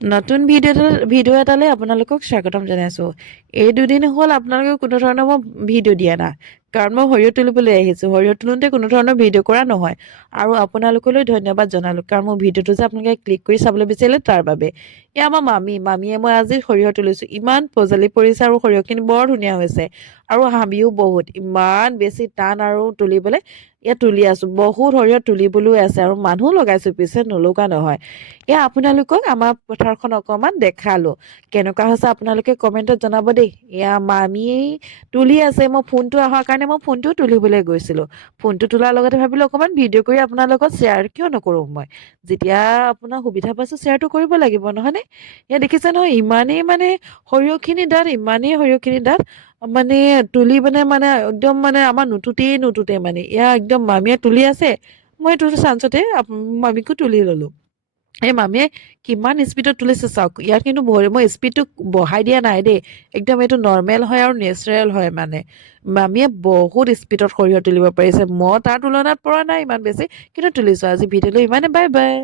নতুন ভিডিঅ' এটালৈ আপোনালোকক স্বাগতম জনাইছোঁ। এই দুদিন হ'ল আপোনালোকে কোনো ধৰণৰ মই ভিডিঅ' দিয়া নাই, কাৰণ মই সৰিয়হ তুলিবলৈ আহিছোঁ। সৰিয়হ তুলোঁতে কোনো ধৰণৰ ভিডিঅ' কৰা নহয়। আৰু আপোনালোকলৈ ধন্যবাদ জনালোঁ, কাৰণ মোৰ ভিডিঅ'টো যে আপোনালোকে ক্লিক কৰি চাবলৈ বিচাৰিলে তাৰ বাবে। এয়া আমাৰ মামীয়ে মই আজি সৰিয়হ তুলিছোঁ। ইমান গজালি পৰিছে আৰু সৰিয়হখিনি বৰ ধুনীয়া হৈছে। আৰু হাবিও বহুত, ইমান বেছি টান আৰু তুলিবলৈ। ইয়াত তুলি আছোঁ, বহুত সৰিয়হ তুলিবলৈও আছে আৰু মানুহ লগাইছোঁ, পিছে নলগা নহয়। এয়া আপোনালোকক আমাৰ পথাৰখন অকণমান দেখালোঁ। কেনেকুৱা হৈছে আপোনালোকে কমেণ্টত জনাব দেই। এয়া মামীয়ে তুলি আছে, মই ফোনটো অহাৰ কাৰণে মই ফোনটোও তুলিবলৈ গৈছিলোঁ। ফোনটো তোলাৰ লগতে ভাবিলোঁ অকণমান ভিডিঅ' কৰি আপোনাৰ লগত শ্বেয়াৰ কিয় নকৰোঁ মই। যেতিয়া আপোনাৰ সুবিধা পাইছোঁ শ্বেয়াৰটো কৰিব লাগিব, নহয়নে? এয়া দেখিছে নহয়, ইমানেই মানে সৰিয়হখিনি ডাঠ, ইমানেই সৰিয়হখিনি ডাঠ, মানে তুলি মানে একদম মানে আমাৰ নুতুতে মানে। এয়া একদম মামীয়ে তুলি আছে, মই এইটো চান্সতে মামীকো তুলি ল'লোঁ। এই মামীয়ে কিমান স্পীডত তুলিছে চাওক। ইয়াত কিন্তু মই স্পীডটো বঢ়াই দিয়া নাই দেই, একদম এইটো নৰ্মেল হয় আৰু নেচাৰেল হয় মানে। মামীয়ে বহুত স্পীডত সৰিয়হ তুলিব পাৰিছে, মই তাৰ তুলনাত পৰা নাই ইমান বেছি, কিন্তু তুলিছোঁ। আজি ভিডিঅ'লৈ ইমানে, বাই বাই।